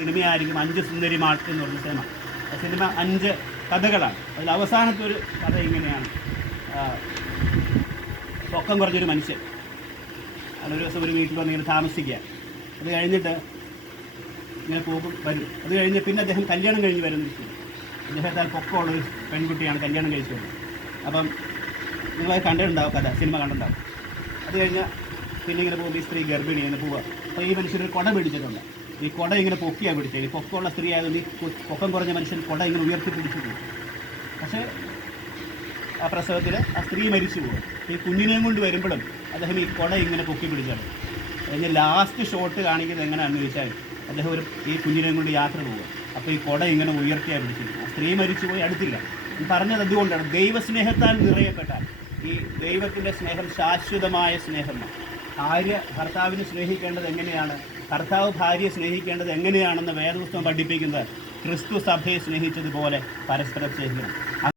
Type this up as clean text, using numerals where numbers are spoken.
സിനിമയായിരിക്കും 5 സുന്ദരിമാർ എന്ന് പറഞ്ഞ cinema. Cinema 5 കഥകളാണ്. അതിൽ അവസാനത്തെ ഒരു കഥ ഇങ്ങനെയാണ്. പൊക്കം കുറഞ്ഞൊരു മനുഷ്യൻ അതൊരു ദിവസം ഒരു വീട്ടിൽ വന്ന് ഇങ്ങനെ താമസിക്കുക. അത് കഴിഞ്ഞിട്ട് ഇങ്ങനെ പോകും വരും. അത് കഴിഞ്ഞ് പിന്നെ അദ്ദേഹം കല്യാണം കഴിഞ്ഞ് വരുന്നിരിക്കും. അദ്ദേഹത്താൽ പൊക്കമുള്ളൊരു പെൺകുട്ടിയാണ് കല്യാണം കഴിച്ചു വരുന്നത്. അപ്പം നിങ്ങളത് കണ്ടിട്ടുണ്ടാവും, കഥ സിനിമ കണ്ടിട്ടുണ്ടാവും. അത് കഴിഞ്ഞാൽ പിന്നെ ഇങ്ങനെ പോകുമ്പോൾ ഈ സ്ത്രീ ഗർഭിണി എന്ന് പോവുക. അപ്പോൾ ഈ മനുഷ്യനൊരു കുട പിടിച്ചിട്ടുണ്ട്. ഈ കുട ഇങ്ങനെ പൊക്കിയാണ് പിടിച്ചത്. ഈ പൊക്കമുള്ള സ്ത്രീ ആയതുകൊണ്ട് ഈ പൊക്കം കുറഞ്ഞ മനുഷ്യൻ കുട ഇങ്ങനെ ഉയർത്തി പിടിച്ചു പോകും. പക്ഷേ ആ പ്രസവത്തിൽ ആ സ്ത്രീ മരിച്ചു പോകും. ഈ കുഞ്ഞിനെയും കൊണ്ട് വരുമ്പോഴും അദ്ദേഹം ഈ കുട ഇങ്ങനെ പൊക്കി പിടിച്ചാണ്. അതിന് ലാസ്റ്റ് ഷോട്ട് കാണിക്കുന്നത് എങ്ങനെയാണെന്ന് ചോദിച്ചാൽ അദ്ദേഹം ഈ കുഞ്ഞിനെയും കൊണ്ട് യാത്ര പോകുക. അപ്പോൾ ഈ കുട ഇങ്ങനെ ഉയർത്തിയാണ് പിടിച്ചിരിക്കും. ആ സ്ത്രീ മരിച്ചു പോയി അടുത്തില്ല. പറഞ്ഞത് അതുകൊണ്ടാണ് ദൈവസ്നേഹത്താൽ നിറയപ്പെട്ടാൽ. ഈ ദൈവത്തിൻ്റെ സ്നേഹം ശാശ്വതമായ സ്നേഹമാണ്. ഭാര്യ ഭർത്താവിനെ സ്നേഹിക്കേണ്ടത് എങ്ങനെയാണ്, ഭർത്താവ് ഭാര്യയെ സ്നേഹിക്കേണ്ടത് എങ്ങനെയാണെന്ന് വേദപുസ്തകം പഠിപ്പിക്കുന്നത് ക്രിസ്തു സഭയെ സ്നേഹിച്ചതുപോലെ പരസ്പരം സ്നേഹിക്കണം.